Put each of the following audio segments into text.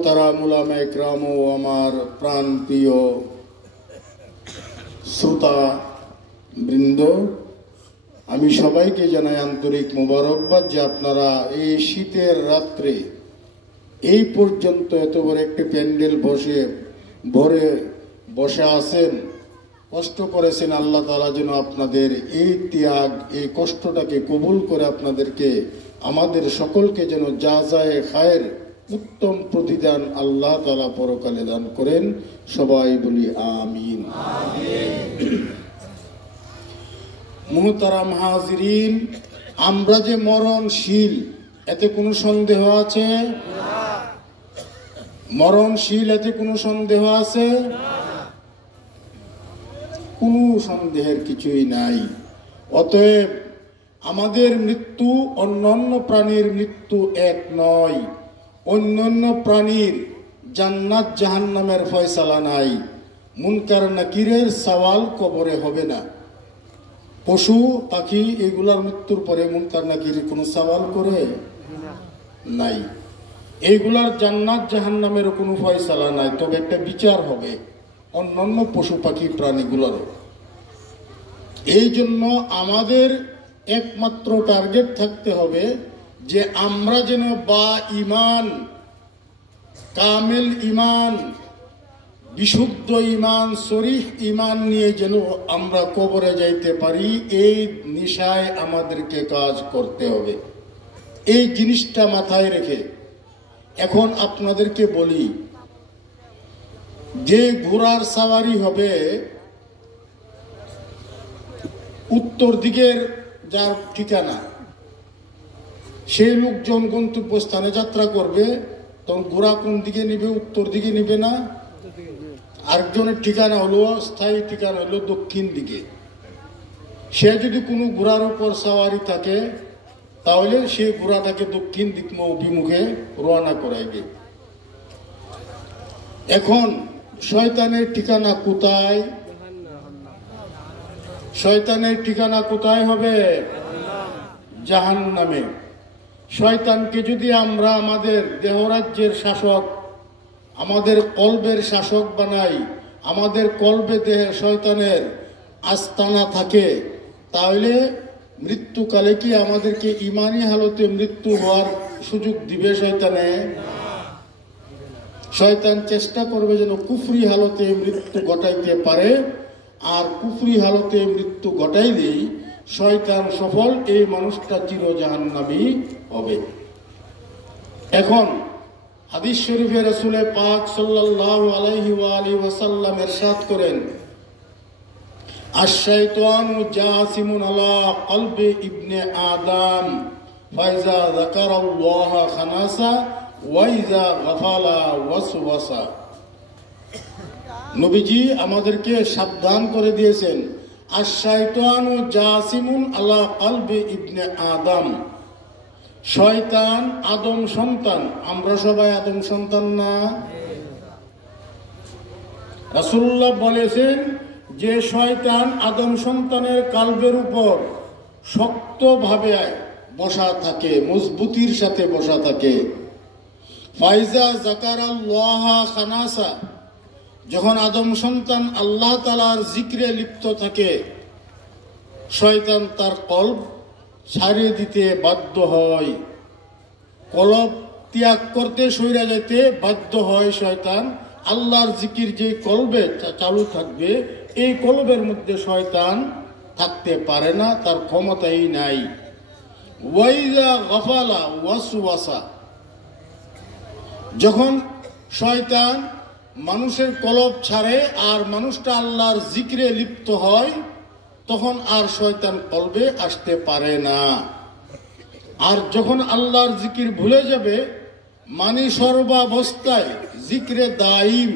মোহতারাম উলামা ইকরাম ও আমার প্রাণপ্রিয় শ্রোতা বৃন্দ, আমি সবাইকে জানাই আন্তরিক মোবারকবাদ যে আপনারা এই শীতের রাত্রে এই পর্যন্ত এত বড় একটি প্যান্ডেল ভরে বসে আছেন, কষ্ট করেছেন। আল্লাহ তাআলা যেন আপনাদের এই ত্যাগ, এই কষ্টটাকে কবুল করে আপনাদেরকে, আমাদের সকলকে যেন জাযায়ে খায়ের উত্তম প্রতিদান আল্লাহ তাআলা পরকালে দান করেন। সবাই বলি আমিন। মুহতারাম হাজিরিন, আমরা যে মরণশীল, এতে কোনো সন্দেহ আছে? মরণশীল, এতে কোনো সন্দেহ আছে? কোনো সন্দেহের কিছুই নাই। অতএব আমাদের মৃত্যু অন্যান্য প্রাণীর মৃত্যু এক নয়। অন্যান্য প্রাণীর জান্নাত জাহান্নামের ফয়সালা নাই। মুনকার নাকিরের সওয়াল কবরে হবে না। পশু পাখি এগুলার মৃত্যুর পরে মুনকার নাকিরের কোনো সওয়াল করে নাই। এইগুলার জান্নাত জাহান্নামের কোনো ফয়সালা নাই, তবে একটা বিচার হবে অন্যান্য পশু পাখি প্রাণীগুলোরও। এই জন্য আমাদের একমাত্র টার্গেট থাকতে হবে যে আমরা যেন বা ইমান, কামেল ইমান, বিশুদ্ধ ইমান, শরীহ ইমান নিয়ে যেন আমরা কবরে যাইতে পারি। এই নিশায় আমাদেরকে কাজ করতে হবে। এই জিনিসটা মাথায় রেখে এখন আপনাদেরকে বলি যে ঘোড়ার সাওয়ারি হবে উত্তর দিকের যার ঠিকানা, সেই লোকজন গন্তব্যস্থানে যাত্রা করবে, তখন ঘোড়া কোন দিকে নিবে? উত্তর দিকে নিবে না? আরেকজনের ঠিকানা হলো, স্থায়ী ঠিকানা হলো দক্ষিণ দিকে। সে যদি কোনো ঘোড়ার উপর সাওয়ারি থাকে তাহলে সে ঘোড়াটাকে দক্ষিণ দিক অভিমুখে রওনা করাইবে। এখন শয়তানের ঠিকানা কোথায়? শয়তানের ঠিকানা কোথায় হবে? জাহান্নামে। শয়তানকে যদি আমরা আমাদের দেহরাজ্যের শাসক, আমাদের কলবের শাসক বানাই, আমাদের কলবে দেহে শয়তানের আস্তানা থাকে, তাহলে মৃত্যুকালে কি আমাদেরকে ইমানি হালতে মৃত্যু হওয়ার সুযোগ দিবে শয়তানে? শয়তান চেষ্টা করবে যেন কুফরি হালতে মৃত্যু ঘটাইতে পারে, আর কুফরি হালতে মৃত্যু ঘটাইলেই শয়তান সফল, এই মানুষটা চির জাহান্নামী হবে। এখন হাদিস শরীফে রাসূল পাক সাল্লাল্লাহু আলাইহি ওয়া আলিহি ওয়াসাল্লাম ইরশাদ করেন, আশ-শাইতানু জাসিমুন আলা কলবি ইবনে আদম ফাইজা যাকারাল্লাহ খানাসা ওয়া ইযা গাফালা ওয়াসওয়াসা। নবীজি আমাদেরকে সাবধান করে দিয়েছেন, আশ-শাইতানু জাসিমুন আলা কলবি ইবনে আদম। শয়তান আদম সন্তান। আমরা সবাই আদম সন্তান না? রাসূলুল্লাহ বলেছেন যে শয়তান আদম সন্তানের কালবের উপর শক্তভাবে বসা থাকে, মজবুতির সাথে বসা থাকে। ফাইজা যাকারাল্লাহ খানাসা, যখন আদম সন্তান আল্লাহ তাআলার জিক্রে লিপ্ত থাকে, শয়তান তার কলব ছাড়িয়ে দিতে বাধ্য হয়, কলব ত্যাগ করতে সইরা যেতে বাধ্য হয় শয়তান। আল্লাহর জিকির যে কলবে চালু থাকবে, এই কলবের মধ্যে শয়তান থাকতে পারে না, তার ক্ষমতাই নাই। ওয়াইজা গাফালা ওয়াসওয়াসা, যখন শয়তান মানুষের কলব ছাড়ে আর মানুষটা আল্লাহর জিকিরে লিপ্ত হয়, তখন আর শয়তান কলবে আসতে পারে না। আর যখন আল্লাহর জিকির ভুলে যাবে, মানে সর্বাবস্থায় জিক্রে দাইম।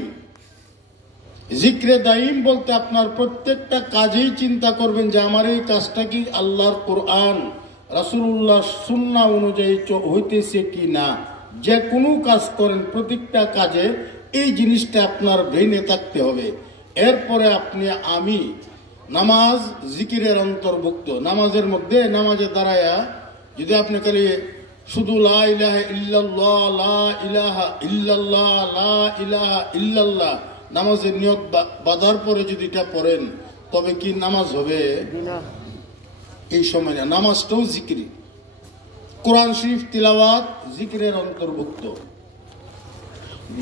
জিক্রে দাইম বলতে আপনার প্রত্যেকটা কাজেই চিন্তা করবেন যে আমার এই কাজটা কি আল্লাহর কোরআন রাসূলুল্লাহ সুন্নাহ অনুযায়ী হইতেছে কি না। যে কোনো কাজ করেন, প্রত্যেকটা কাজে এই জিনিসটা আপনার ব্রেইনে থাকতে হবে। এরপরে আপনি আমি নামাজ জিকিরের অন্তর্ভুক্ত। নামাজের মধ্যে নামাজে দাঁড়ায়া যদি আপনি খালি শুধু লা ইলাহা ইল্লাল্লাহ, লা ইলাহা ইল্লাল্লাহ, লা ইলাহা ইল্লাল্লাহ নামাজের নিয়ত বাঁধার পরে যদি এটা পড়েন তবে কি নামাজ হবে? এই সময় না। নামাজটাও জিকির, কোরআন শরীফ তিলাওয়াত জিকিরের অন্তর্ভুক্ত,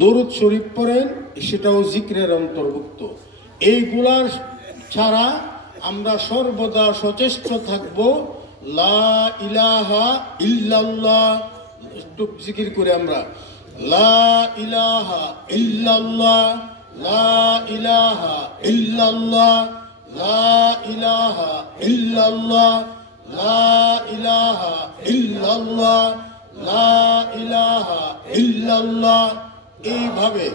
দরুদ শরীফ পড়েন সেটাও জিকিরের অন্তর্ভুক্ত। এইগুলার ছাড়া আমরা সর্বদা সচেষ্ট থাকব লা ইলাহা ইল্লাল্লাহ, একটু জিকির করে আমরা লা ইলাহা ইল্লাল্লাহ, লা ইলাহা ইল্লাল্লাহ, লা ইলাহা ইল্লাল্লাহ, লা ইলাহা ইল্লাল্লাহ, লা ইলাহা ইল্লাল্লাহ। এইভাবে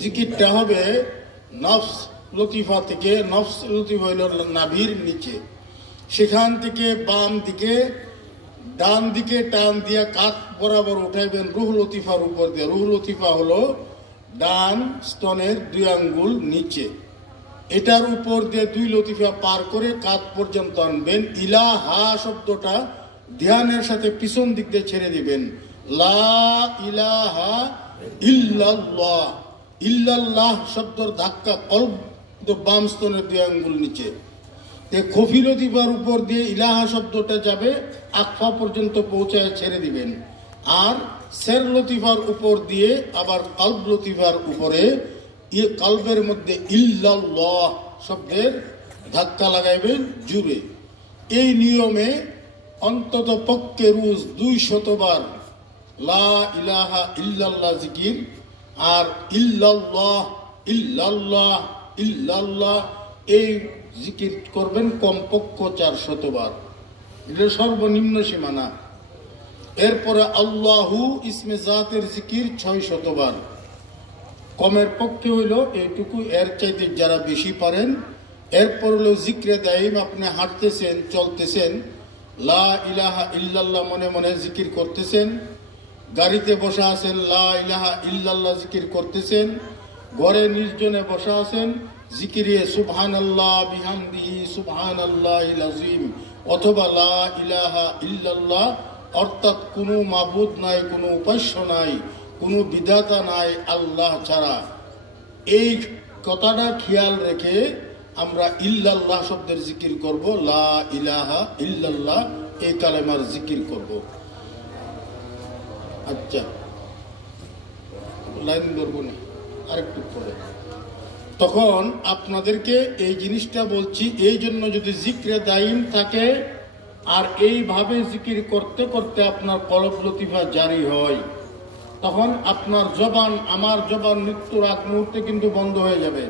জিকিরটা হবে নফস লতিফা থেকে। নফস লতিফা হইল নাভির নিচে, সেখান থেকে বাম দিকে ডান দিকে টান দিয়া কাত বরাবর উঠাইবেন রুহ লতিফার উপর দিয়ে। রুহ লতিফা হলো ডান স্তনের 2 আঙ্গুল নিচে, এটার উপর দিয়ে 2 লতিফা পার করে কাত পর্যন্ত আনবেন। ইলাহা শব্দটা ধ্যানের সাথে পিছন দিক দিয়ে ছেড়ে দিবেন। লা ইলাহা ইল্লাল্লাহ, ইল্লাল্লাহ শব্দের ধাক্কা কলব বাম স্তনের 2 আঙ্গুল নিচে। খফি লতিফার উপর দিয়ে ইলাহা শব্দটা যাবে, আকফা পর্যন্ত পৌঁছায় ছেড়ে দিবেন। আর সের লতিফার উপর দিয়ে আবার কলব লতিফার উপরে কলবের মধ্যে ইল্লাল্লাহ শব্দের ধাক্কা লাগাইবেন জুড়ে। এই নিয়মে অন্তত পক্ষে রোজ 200 বার লা ইলাহা ইল্লাল্লাহ জিকির আর ইল্লাল্লাহ ইল্লাল্লাহ ইল্লাল্লাহ এই জিকির করবেন কমপক্ষে 400 বার। এটা সর্বনিম্ন সীমানা। এরপরে আল্লাহু ইসমে জাতের জিকির 600 বার। কমের পক্ষে হইল এইটুকু, এর চাইতে যারা বেশি পারেন। এরপর হলো জিক্রে দাইম, আপনি হাঁটতেছেন চলতেছেন লা ইলাহা ইল্লাল্লাহ মনে মনে জিকির করতেছেন, গাড়িতে বসা আছেন লা ইলাহা ইল্লাল্লাহ জিকির করতেছেন, ঘরে নির্জনে বসা আছেন জিকিরিয়ে সুবহানাল্লাহ বিহামদিহি সুবহানাল্লাহিল আযীম, অথবা লা ইলাহা ইল্লাল্লাহ অর্থাৎ কোনো মাবুদ নাই, কোনো উপাস্য নাই, কোনো বিধাতা নাই আল্লাহ ছাড়া। এই কথাটা খেয়াল রেখে আমরা ইল্লাল্লাহ শব্দের জিকির করব, লা ইলাহা ইল্লাল্লাহ এই কালেমার জিকির করব। আচ্ছা, লাইন ধরবো না, আরেকটু পরে। তখন আপনাদেরকে এই জিনিসটা বলছি এই জন্য, যদি জিক্রে দাইম থাকে আর এইভাবে জিকির করতে করতে আপনার কলব লতিফা জারি হয়, তখন আপনার জবান, আমার জবান মৃত্যুর আগ মুহূর্তে কিন্তু বন্ধ হয়ে যাবে।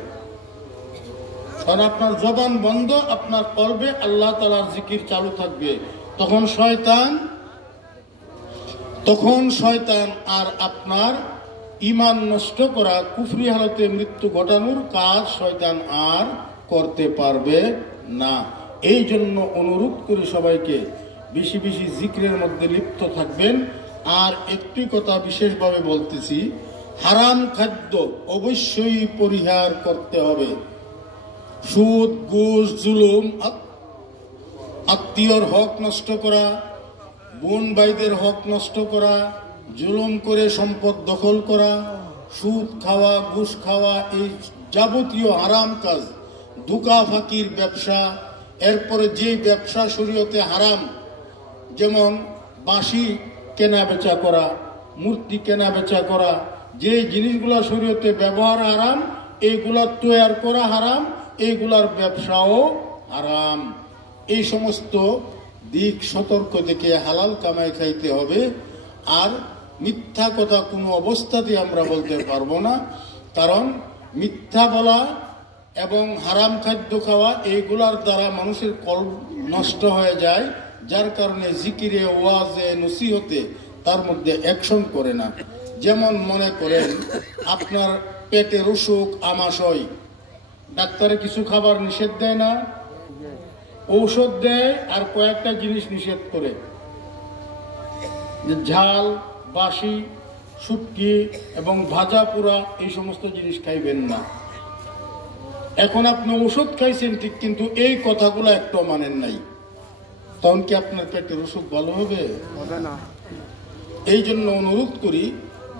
কারণ আপনার জবান বন্ধ, আপনার কলবে আল্লাহ তাআলার জিকির চালু থাকবে। তখন শয়তান আর আপনার ঈমান নষ্ট করা, কুফরি হালতে মৃত্যু ঘটানোর কাজ শয়তান আর করতে পারবে না। এই জন্য অনুরোধ করি সবাইকে বেশি বেশি জিকিরের মধ্যে লিপ্ত থাকবেন। আর একটি কথা বিশেষভাবে বলতেছি, হারাম খাদ্য অবশ্যই পরিহার করতে হবে। সুদ, ঘুষ, জুলুম, আত্মীয়র হক নষ্ট করা, বোন ভাইদের হক নষ্ট করা, জুলুম করে সম্পদ দখল করা, সুদ খাওয়া, ঘুষ খাওয়া, এই যাবতীয় হারাম কাজ, ধোঁকা ফাঁকির ব্যবসা। এরপরে যে ব্যবসা শরীয়তে হারাম, যেমন বাঁশি কেনা বেচা করা, মূর্তি কেনা বেচা করা, যে জিনিসগুলো শরীয়তে ব্যবহার হারাম, এইগুলা তৈয়ার করা হারাম, এইগুলার ব্যবসাও হারাম। এই সমস্ত দিক সতর্ক দেখে হালাল কামাই খাইতে হবে। আর মিথ্যা কথা কোনো অবস্থাতেই আমরা বলতে পারবো না, কারণ মিথ্যা বলা এবং হারাম খাদ্য খাওয়া এইগুলার দ্বারা মানুষের কলব নষ্ট হয়ে যায়, যার কারণে জিকিরে, ওয়াজে, নসিহতে তার মধ্যে অ্যাকশন করে না। যেমন মনে করেন আপনার পেটের অসুখ, আমাশয়, ডাক্তারে কিছু খাবার নিষেধ দেয় না, ঔষধ দেয় আর কয়েকটা জিনিস নিষেধ করে, ঝাল, বাসি, শুটকি এবং ভাজা পোড়া এই সমস্ত জিনিস খাইবেন না। এখন আপনি ওষুধ খাইছেন ঠিক, কিন্তু এই কথাগুলো একটু মানেন নাই, তখন কি আপনার পেটের অসুখ ভালো হবে? এই জন্য অনুরোধ করি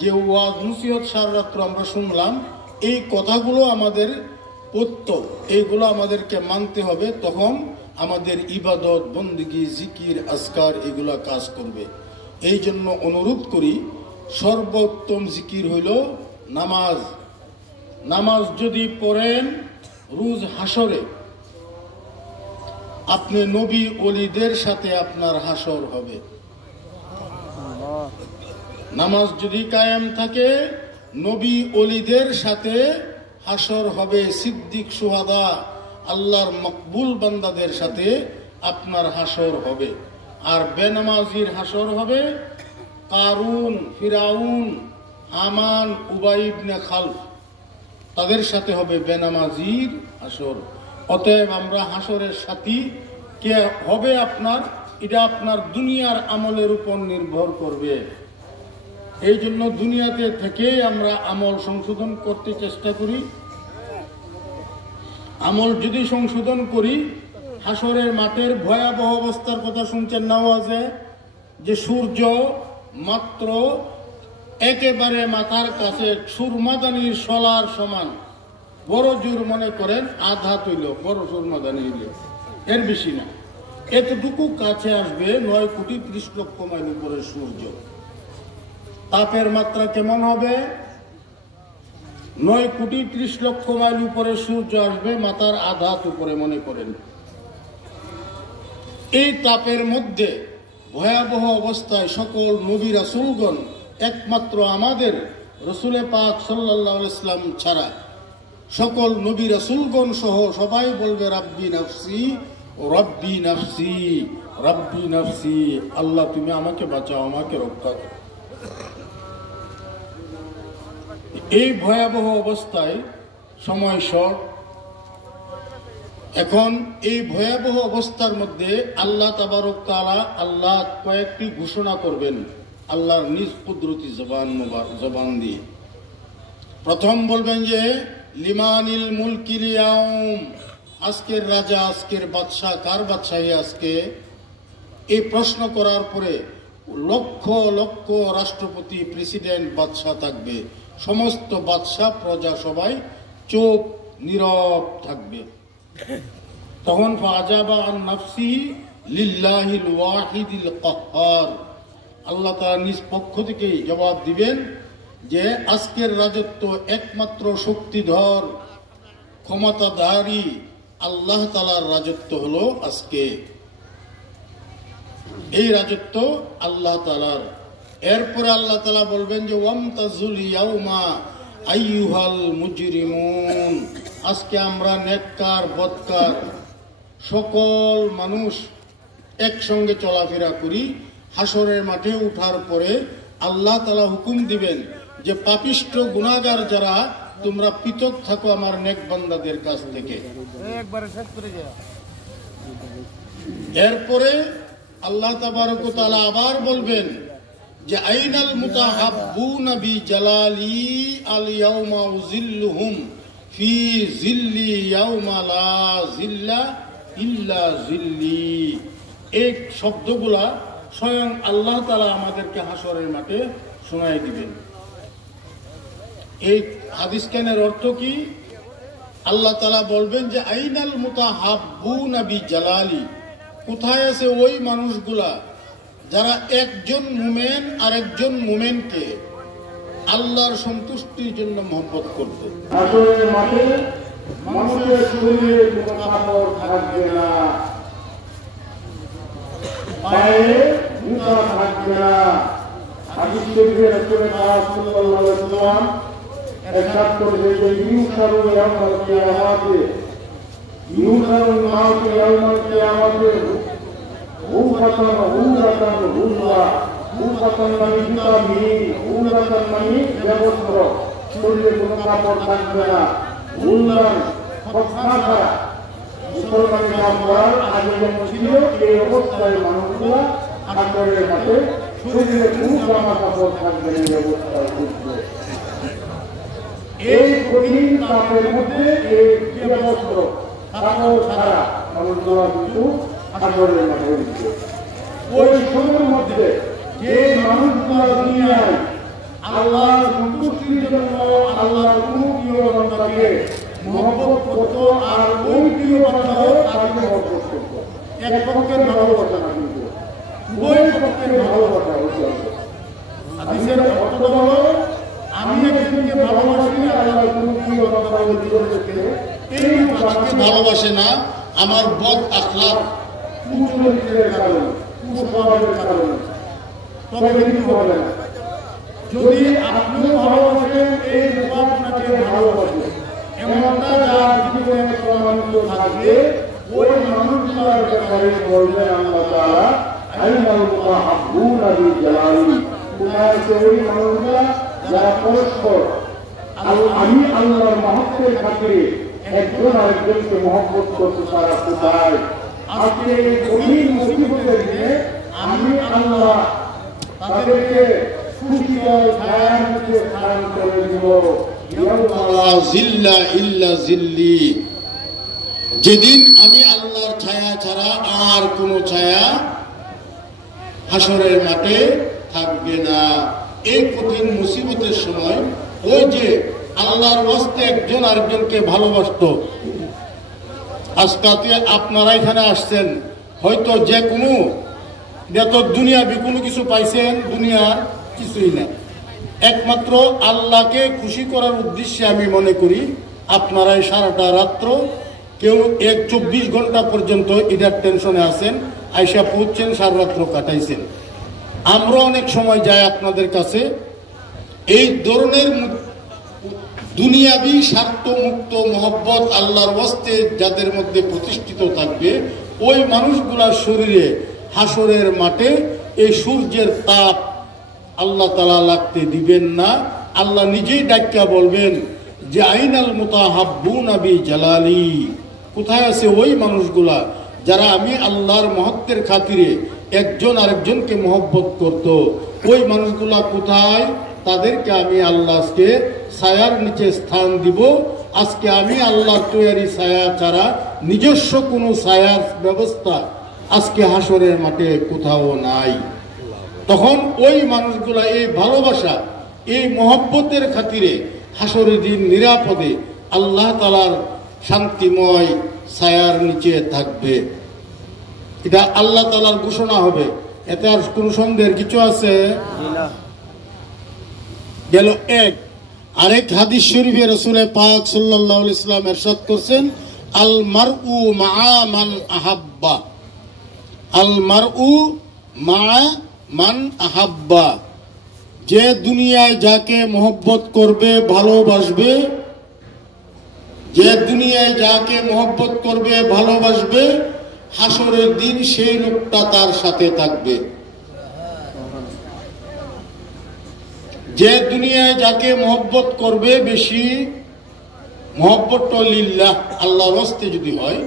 যে ওয়াজ নসিহত সারা রাত্র আমরা শুনলাম, এই কথাগুলো আমাদের পত্য, এইগুলো আমাদেরকে মানতে হবে, তখন আমাদের ইবাদত বন্দেগী জিকির আজকার এগুলা কাজ করবে। এই জন্য অনুরোধ করি, সর্বোত্তম জিকির হইল নামাজ। নামাজ যদি পড়েন রোজ হাসরে, আপনি নবী ওলিদের সাথে আপনার হাসর হবে। নামাজ যদি কায়েম থাকে নবী ওলিদের সাথে হাসর হবে, সিদ্দিক সুহাদা আল্লাহর মকবুল বান্দাদের সাথে আপনার হাসর হবে। আর বেনামাজির হাসর হবে কারুন, ফিরাউন, হামান, উবাই ইবনে খালফ, তাদের সাথে হবে বেনামাজির হাসর। অতএব আমরা হাসরের সাথী কে হবে আপনার, এটা আপনার দুনিয়ার আমলের উপর নির্ভর করবে। এই জন্য দুনিয়াতে থেকে আমরা আমল সংশোধন করতে চেষ্টা করি। আমল যদি সংশোধন করি, হাসরের মাঠের ভয়াবহ অবস্থার কথা শুনছেন না ওয়াজে, যে সূর্য মাত্র একেবারে মাথার কাছে সুরমাদানির শলার সমান, বড় জোর মনে করেন আধা তৈল বড় সুরমাদানি, এর বেশি না, এতটুকু কাছে আসবে 9,30,00,000 মাইল উপরে সূর্য। তাপের মাত্রা কেমন হবে? 9,30,00,000 মাইল উপরে সূর্য আসবে মাথার আধা উপরে মনে করেন। এই তাপের মধ্যে ভয়াবহ অবস্থায় সকল নবী রাসূলগণ, একমাত্র আমাদের রসুলে পাক সাল্লাল্লাহু আলাইহি ওয়াসাল্লাম ছাড়া সকল নবী রাসূলগণ সহ সবাই বলবে রাব্বি নাফসি রব্বি নাফসি রব্বি নাফসি, আল্লাহ তুমি আমাকে বাঁচাও, আমাকে রক্ষা করো। এই ভয়াবহ অবস্থায় সময় শর্ট। এখন এই ভয়াবহ অবস্থার মধ্যে আল্লাহ তাবারক তাআলা আল্লাহ কয়েকটি ঘোষণা করবেন আল্লাহর নিজ কুদরতি জবান দিয়ে। প্রথম বলবেন যে লিমানিল মুলকিল ইয়াউম, আজকের রাজা, আজকের বাদশাহ, কার বাদশাহী আজকে? এই প্রশ্ন করার পরে লক্ষ লক্ষ রাষ্ট্রপতি, প্রেসিডেন্ট, বাদশাহ থাকবে। সমস্ত বাদশাহ প্রজা সবাই চুপ নীরব থাকবে। তখন ফাজাবা আন নাফসি লিল্লাহিল ওয়াহিদিল কাহ্হার, আল্লাহ তাআলা নিজ পক্ষ থেকে জবাব দিবেন যে আজকের রাজত্ব একমাত্র শক্তিধর ক্ষমতাধারী আল্লাহ তাআলার রাজত্ব হলো আজকে। এই রাজত্ব আল্লাহ তাআলার। এরপরে আল্লাহ তাআলা বলবেন যে ওয়ামতাজুল ইয়াউমা আইয়ুহাল মুজরিমুন, আজকে আমরা নেককার বদকার সকল মানুষ একসঙ্গে চলাফেরা করি। হাসরের মাঠে উঠার পরে আল্লাহ তাআলা হুকুম দিবেন যে পাপিষ্ঠ গুনাহগার যারা, তোমরা পৃথক থাকো আমার নেক বান্দাদের কাছ থেকে। এরপরে আল্লাহ তাবারক ওয়া তাআলা আবার বলবেন যে আইনাল মুতাহাব্বুনা বি জালালি আল ইয়াউমা উযিল্লুহুম ফি জিল্লি ইয়াউমা লা জিল্লা ইল্লা জিল্লি। এই শব্দগুলা স্বয়ং আল্লাহ তাআলা আমাদেরকে হাসরের মাঠে শোনায় দিবেন। এই হাদিস কানের অর্থ কি? আল্লাহ তাআলা বলবেন যে আইনাল মুতাহাব্বুনা বি জালালি, কোথায় আছে ওই মানুষগুলা যারা একজন মুমিন আর একজন মুমিনকে আল্লাহর সন্তুষ্টির জন্য মহব্বত করবে। হাসরের মাঠে মানুষের শরীরে কোনো কাপড় থাকবে না, পায়ে জুতা থাকবে না। হাদিস শরীফে রাসূল পাক সাল্লাল্লাহু আলাইহি ওয়াসাল্লাম ইরশাদ করেছেন যে ইউসারু ইয়াউমাল কিয়ামাতে, ইউসারু নাস ইয়াউমাল কিয়ামাতে হুফাতান হুরাতান হুল্লা, হুফাতান মানে জুতা বিহীন, হুরাতান মানে ব্যবস্ত্র, শরীরে কোনো কাপড় থাকবে না, হুল্লান খৎনা ছাড়া। মুসলমানের নাম করার আগে যেমন ছিল এই অবস্থায় মানুষগুলা হাসরের মাঠে শরীরে কোনো জামা কাপড় থাকবে না, এই অবস্থায় উঠবে। এই কঠিন তাপের মধ্যে এই বস্ত্র কাপড় ছাড়া মানুষগুলা কিন্তু হাসরের মাঠে উঠবে। ওই সময়ের মধ্যে যে মানুষগুলো দুনিয়ায় আল্লাহর সন্তুষ্টির জন্য আল্লাহর প্রিয় বান্দাকে মহব্বত করত, আর ওই প্রিয় বান্দাও তাকে মহব্বত করত। এক পক্ষের ভালোবাসা না, কিন্তু উভয় পক্ষের ভালোবাসা হচ্ছে। হাদিসের অর্থ হলো, আমি একজনকে ভালোবাসি, আল্লাহর প্রিয় বান্দার জীবনকে এই তাকে ভালোবাসে না আমার বদ আখলাক কুচরিত্রের কারণে, কুস্বভাবের কারণে, তবে কিন্তু হবে না। যদি আপনিও ভালোবাসেন, এই লোক আপনাকে ভালোবাসে, এমনটা যার জীবনে প্রমাণিত থাকবে, ওই মানুষগুলোর ব্যাপারে বলবেন আল্লাহ তাআলা, আইনাল মুতাহাব্বুনা বিজালালি, কোথায় আছে ওই মানুষগুলা যারা পরস্পর আমি আল্লাহর মহব্বতের খাতিরে একজন আরেকজনকে মহব্বত করতে, তারা কোথায়? আজকে এই কঠিন মুসিবতের দিনে আমি আল্লাহ তাদেরকে সুশীতল ছায়ার মধ্যে স্থান করে দিব। জিল্লা ইল্লা জিল্লি, যেদিন আমি আল্লাহর ছায়া ছাড়া আর কোনো ছায়া হাসরের মাঠে থাকবে না। এই কঠিন মুসিবতের সময় ওই যে আল্লাহর ওয়াস্তে একজন আরেকজনকে ভালোবাসতো, আজকাতে আপনারা এখানে আসছেন, হয়তো যে কোনো দুনিয়াবি কোনো কিছু পাইছেন, দুনিয়ার কিছুই না, একমাত্র আল্লাহকে খুশি করার উদ্দেশ্যে আমি মনে করি আপনারা এই সারাটা রাত্র কেউ 24 ঘন্টা পর্যন্ত এটার টেনশনে আছেন, আইসা পৌঁছছেন, সারা রাত্র কাটাইছেন। আমরা অনেক সময় যাই আপনাদের কাছে, এই ধরনের দুনিয়াবি স্বার্থ মুক্ত মহব্বত আল্লাহর ওয়াস্তে যাদের মধ্যে প্রতিষ্ঠিত থাকবে, ওই মানুষগুলার শরীরে হাসরের মাঠে এই সূর্যের তাপ আল্লাহ তাআলা লাগতে দিবেন না। আল্লাহ নিজেই ডাক্কা বলবেন যে আইনাল মুতাহাব্বুনা বিজালালি, কোথায় আছে ওই মানুষগুলা যারা আমি আল্লাহর মহত্বের খাতিরে একজন আরেকজনকে মহব্বত করত, ওই মানুষগুলা কোথায়? তাদেরকে আমি আল্লাহকে ছায়ার নিচে স্থান দিব। আজকে আমি আল্লাহর তৈরি ছায়া ছাড়া নিজস্ব কোনো ছায়ার ব্যবস্থা আজকে হাসরের মাঠে কোথাও নাই। তখন ওই মানুষগুলা এই ভালোবাসা, এই মহব্বতের খাতিরে হাসরের দিন নিরাপদে আল্লাহ তাআলার শান্তিময় ছায়ার নিচে থাকবে। এটা আল্লাহ তাআলার ঘোষণা হবে, এতে আর কোন সন্দেহের কিছু আছে? গেল এক। আরেক হাদিস শরীফে রাসূল পাক সাল্লাল্লাহু আলাইহি ওয়াসাল্লাম ইরশাদ করেছেন, আল মারউ মাআ মান আহাব্বা, আল মারউ মাআ মান আহাব্বা, যে দুনিয়ায় যাকে মহব্বত করবে, ভালোবাসবে, যে দুনিয়ায় যাকে মহব্বত করবে, ভালোবাসবে, হাসরের দিন সেই লোকটা তার সাথে থাকবে। যে দুনিয়ায় যাকে মহব্বত করবে বেশি, মহব্বতটা লিল্লাহ, আল্লাহর রাস্তে যদি হয়,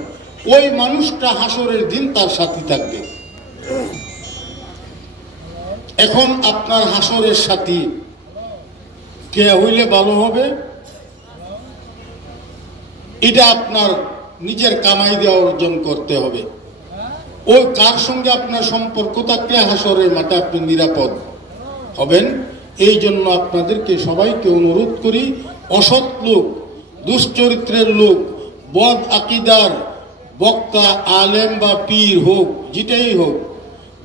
ওই মানুষটা হাসরের দিন তার সাথে থাকবে। এখন আপনার হাসরের সাথী কে হইলে ভালো হবে? এটা আপনার নিজের কামাই দিয়ে অর্জন করতে হবে। ওই কার সঙ্গে আপনার সম্পর্ক থাকলে হাসরের মাঠে আপনি নিরাপদ হবেন। এই জন্য আপনাদেরকে সবাইকে অনুরোধ করি, অসৎ লোক, দুশ্চরিত্রের লোক, বদ আকিদার বক্তা, আলেম বা পীর হোক, যেটাই হোক,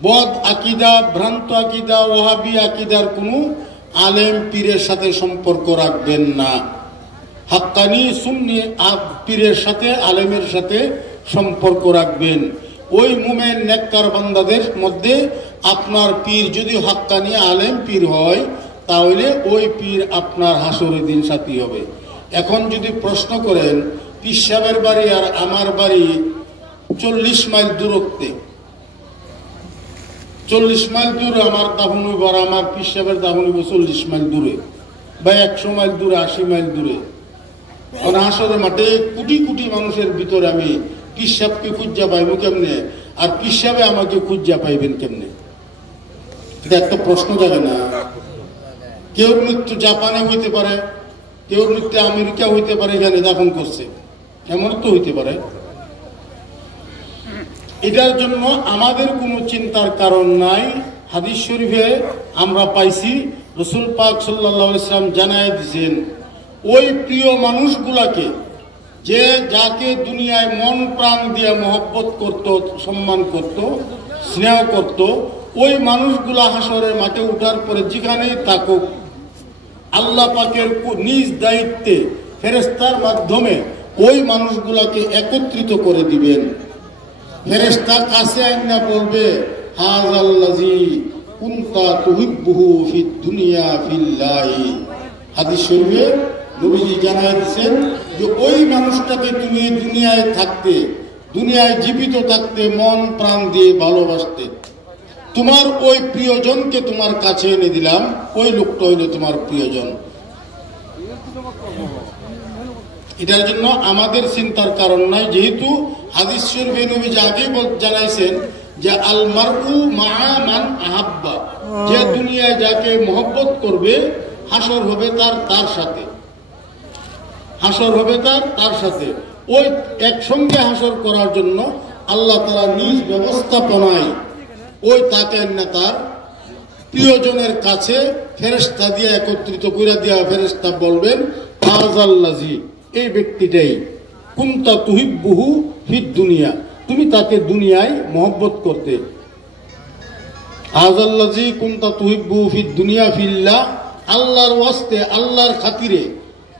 বদ আকিদা, ভ্রান্ত আকিদা, ওয়াহাবি আকিদার কোনো আলেম পীরের সাথে সম্পর্ক রাখবেন না। হাক্কানি সুন্নি পীরের সাথে, আলেমের সাথে সম্পর্ক রাখবেন। ওই মুমিন নেককার বান্দাদের মধ্যে আপনার পীর যদি হাক্কানি আলেম পীর হয়, তাহলে ওই পীর আপনার হাসরের দিন সাথী হবে। এখন যদি প্রশ্ন করেন, পীর সাহেবের বাড়ি আর আমার বাড়ি 40 মাইল দূরত্বে, 40 মাইল দূরে আমার দাফন হইব, আর আমার পীর সাহেবের দাফন হইব 40 মাইল দূরে, বা 100 মাইল দূরে, 80 মাইল দূরে। হাসরের মাঠে কোটি কোটি মানুষের ভিতরে আমি পীর সাহেবকে খুঁজা পাইব কেমনে, আর পীর সাহেবে আমাকে খুঁজা পাইবেন কেমনে? এটা একটা প্রশ্ন জাগে না? কেউ মৃত্যু জাপানে হইতে পারে, কেউ মৃত্যু আমেরিকা হইতে পারে, এখানে দাফন করছে, এমন তো হইতে পারে। এটার জন্য আমাদের কোনো চিন্তার কারণ নাই। হাদিস শরীফে আমরা পাইছি রাসূল পাক সাল্লাল্লাহু আলাইহি ওয়াসাল্লাম জানায় দিয়েছেন, ওই প্রিয় মানুষগুলাকে যে যাকে দুনিয়ায় মন প্রাণ দিয়ে মহব্বত করত, সম্মান করত, স্নেহ করত, ওই মানুষগুলা হাসরের মাঠে উঠার পরে যেখানেই থাকুক আল্লাহ পাকের নিজ দায়িত্বে ফেরেশতার মাধ্যমে ওই মানুষগুলাকে একত্রিত করে দিবেন। ফেরেশতা কাছে আইনা বলবে, হাযাল্লাযী কুনতা তুহিব্বুহু ফিদ দুনিয়া ফিল্লাহি। হাদিস শরীফে নবীজি জানায় দিয়েছেন যে ওই মানুষটাকে তুমি দুনিয়ায় থাকতে, দুনিয়ায় জীবিত থাকতে মন প্রাণ দিয়ে ভালোবাসতে, তোমার ওই প্রিয়জনকে তোমার কাছে এনে দিলাম, ওই লোকটা হইল তোমার প্রিয়জন। এটার জন্য আমাদের চিন্তার কারণ নাই, যেহেতু হাদিস শরীফে নবীজি আগেই জানাইছেন যে আল মারউ মাআ মান আহাব্বা, যে দুনিয়ায় যাকে মহব্বত করবে হাসর হবে তার সাথে, হাসর হবে তার সাথে। ওই একসঙ্গে হাসর করার জন্য আল্লাহ তাআলা নিজ ব্যবস্থাপনায় ওই তাকে না তার প্রিয়জনের কাছে ফেরেশতা দিয়ে একত্রিত করে দেওয়া। ফেরেশতা বলবেন, হাযাল্লাযী, এই ব্যক্তিটাই কুনতা তুহিব্বুহু ফিদ দুনিয়া, তুমি তাকে দুনিয়ায় মহব্বত করতে। হাযাল্লাযী কুনতা তুহিব্বুহু ফিদ দুনিয়া ফিল্লাহ, আল্লাহর ওয়াস্তে, আল্লাহর খাতিরে,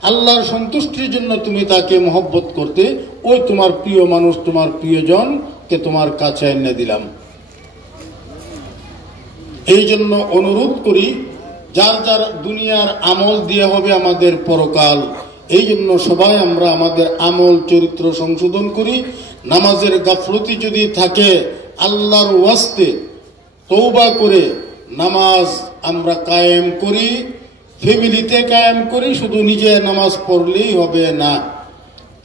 আল্লাহর সন্তুষ্টির জন্য তুমি তাকে মহব্বত করতে, ওই তোমার প্রিয় মানুষ, তোমার প্রিয়জনকে তোমার কাছে এনে দিলাম। এই জন্য অনুরোধ করি, যার যার দুনিয়ার আমল দিয়ে হবে আমাদের পরকাল, এই জন্য সবাই আমরা আমাদের আমল চরিত্র সংশোধন করি। নামাজের গাফলতি যদি থাকে আল্লাহর ওয়াস্তে তওবা করে নামাজ আমরা কায়েম করি, ফ্যামিলিতে কায়েম করি। শুধু নিজে নামাজ পড়লেই হবে না,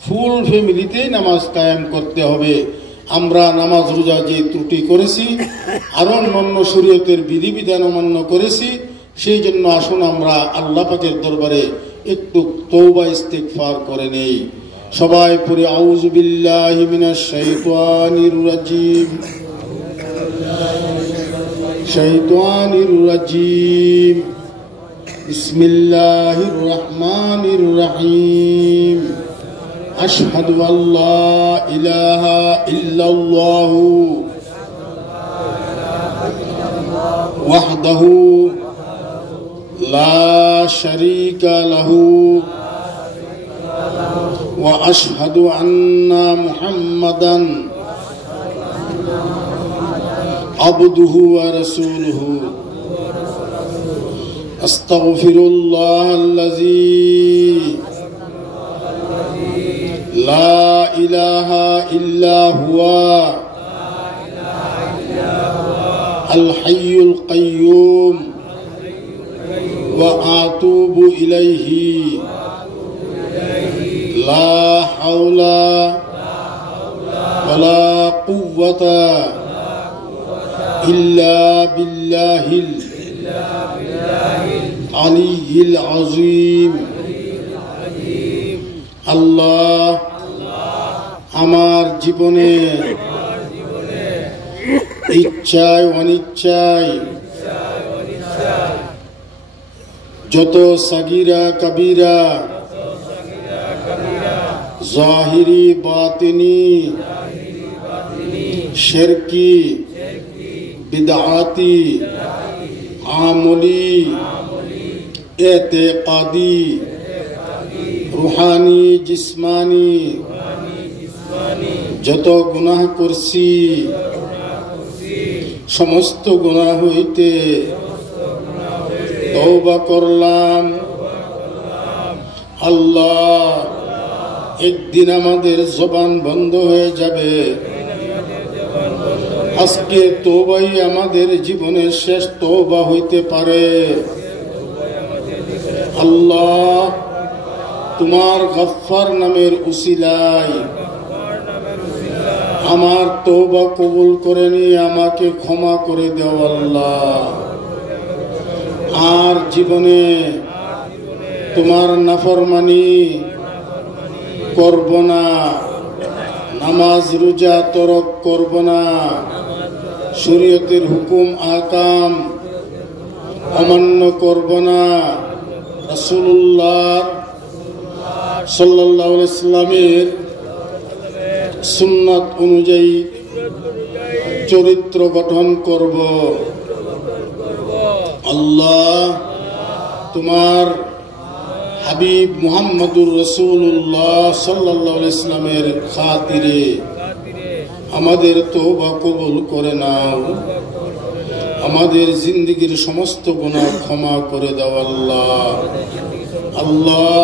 ফুল ফ্যামিলিতেই নামাজ কায়েম করতে হবে। আমরা নামাজ রোজা যে ত্রুটি করেছি, আরো অন্যান্য শরীয়তের বিধিবিধান অমান্য করেছি, সেই জন্য আসুন আমরা আল্লাহ পাকের দরবারে একটু তওবা ইস্তিগফার করে নেই। সবাই পড়ে আউযু বিল্লাহি মিনাশ শাইতানির রাজিম, শাইতানির রাজিম, বিসমিল্লাহির রহমানির রহিম। আশহাদু আল্লা ইলাহা ইল্লাল্লাহু ওয়াহদাহু লা শারীকা লাহু ওয়া আশহাদু আন্না মুহাম্মাদান আবদুহু ওয়া রাসূলুহু। আস্তাগফিরুল্লাহাল্লাযী লা ইলাহা ইল্লা হুয়া আল হাইয়ুল কাইয়্যুম ওয়া আতুবু ইলাইহি লা হাওলা ওয়ালা কুওয়াতা ইল্লা বিল্লাহিল আলিয়্যিল আযীম। আল্লাহ, আমার জীবনে ইচ্ছায় অনিচ্ছায় যত সাগীরা কবীরা, জাহিরি বাতিনি, শিরকি, বিদআতি, আমলি, এতেকাদি, রুহানি, জিসমানি যত গুনাহ করছি, সমস্ত গুনাহ হইতে তওবা করলাম। আল্লাহ, একদিন আমাদের জবান বন্ধ হয়ে যাবে, আজকে তওবাই আমাদের জীবনের শেষ তওবা হইতে পারে। আল্লাহ, তোমার গফফার নামের উসিলায় আমার তওবা কবুল করে নিয়ে আমাকে ক্ষমা করে দাও। আল্লাহ, আর জীবনে তোমার নাফরমানি করব না, নামাজ রোজা তরক করব না, শরীয়তের হুকুম আহকাম অমান্য করব না, রাসূলুল্লাহ সাল্লাল্লাহু আলাইহি সাল্লামের সুন্নাত অনুযায়ী চরিত্র গঠন করব। আল্লাহ তোমার হাবিব মুহাম্মদুর রাসূলুল্লাহ সাল্লাল্লাহু আলাইহি সাল্লামের খাতিরে আমাদের তওবা কবুল করে নাও, আমাদের জিন্দেগীর সমস্ত গুনাহ ক্ষমা করে দাও। আল্লাহ আল্লাহ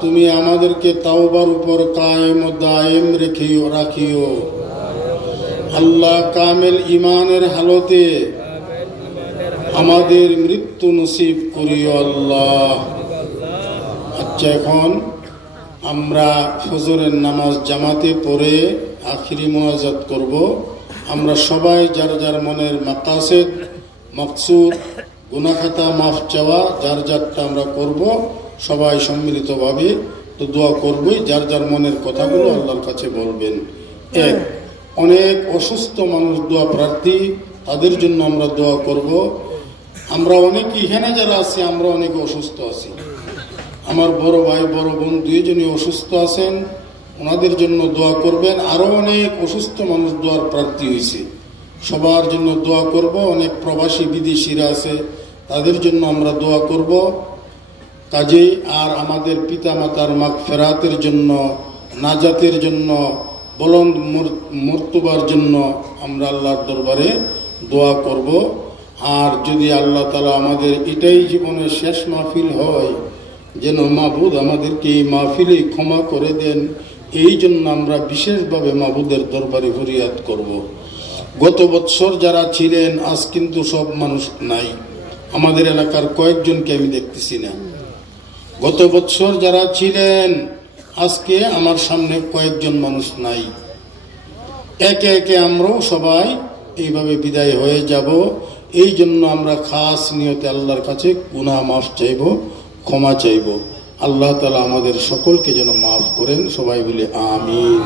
তুমি আমাদেরকে তাওবার উপর কায়েম ও দায়েম রাখিও। আল্লাহ কামেল ঈমানের হালতে আমাদের মৃত্যু নসিব করিও। আল্লাহ আচ্ছা, এখন আমরা ফজরের নামাজ জামাতে পড়ে আখিরি মোনাজাত করব। আমরা সবাই যার যার মনের মাকাসেদ মকসুদ গুনাহ খাতা মাফ চাওয়া যার যারটা আমরা করব, সবাই সম্মিলিতভাবে তো দোয়া করবই, যার যার মনের কথাগুলো আল্লাহর কাছে বলবেন। এক, অনেক অসুস্থ মানুষ দোয়া প্রার্থী, তাদের জন্য আমরা দোয়া করব। আমরা অনেকে এখানে যারা আছি আমরা অনেকে অসুস্থ আছি। আমার বড় ভাই বড় বোন দুইজনই অসুস্থ আছেন, ওনাদের জন্য দোয়া করবেন। আরো অনেক অসুস্থ মানুষ দোয়ার প্রার্থী হয়েছে, সবার জন্য দোয়া করব। অনেক প্রবাসী বিদেশিরা আছে, তাদের জন্য আমরা দোয়া করব। কাজেই আর আমাদের পিতা মাতার মাগফিরাতের জন্য, নাজাতের জন্য, বুলন্দ মর্তবার জন্য আমরা আল্লাহর দরবারে দোয়া করব। আর যদি আল্লাহ তাআলা আমাদের এটাই জীবনের শেষ মাহফিল হয়, যেন মাবুদ আমাদেরকে এই মাহফিলে ক্ষমা করে দেন, এই জন্য আমরা বিশেষভাবে মাবুদের দরবারে ফরিয়াদ করব। গত বৎসর যারা ছিলেন আজ কিন্তু সব মানুষ নাই, আমাদের এলাকার কয়েকজনকে আমি দেখতেছি না। গত বৎসর যারা ছিলেন আজকে আমার সামনে কয়েকজন মানুষ নাই। একে একে আমরাও সবাই এইভাবে বিদায় হয়ে যাব। এই জন্য আমরা খাস নিয়তে আল্লাহর কাছে গুনাহ মাফ চাইব, ক্ষমা চাইব। আল্লাহ তাআলা আমাদের সকলকে যেন মাফ করেন, সবাই বলে আমিন।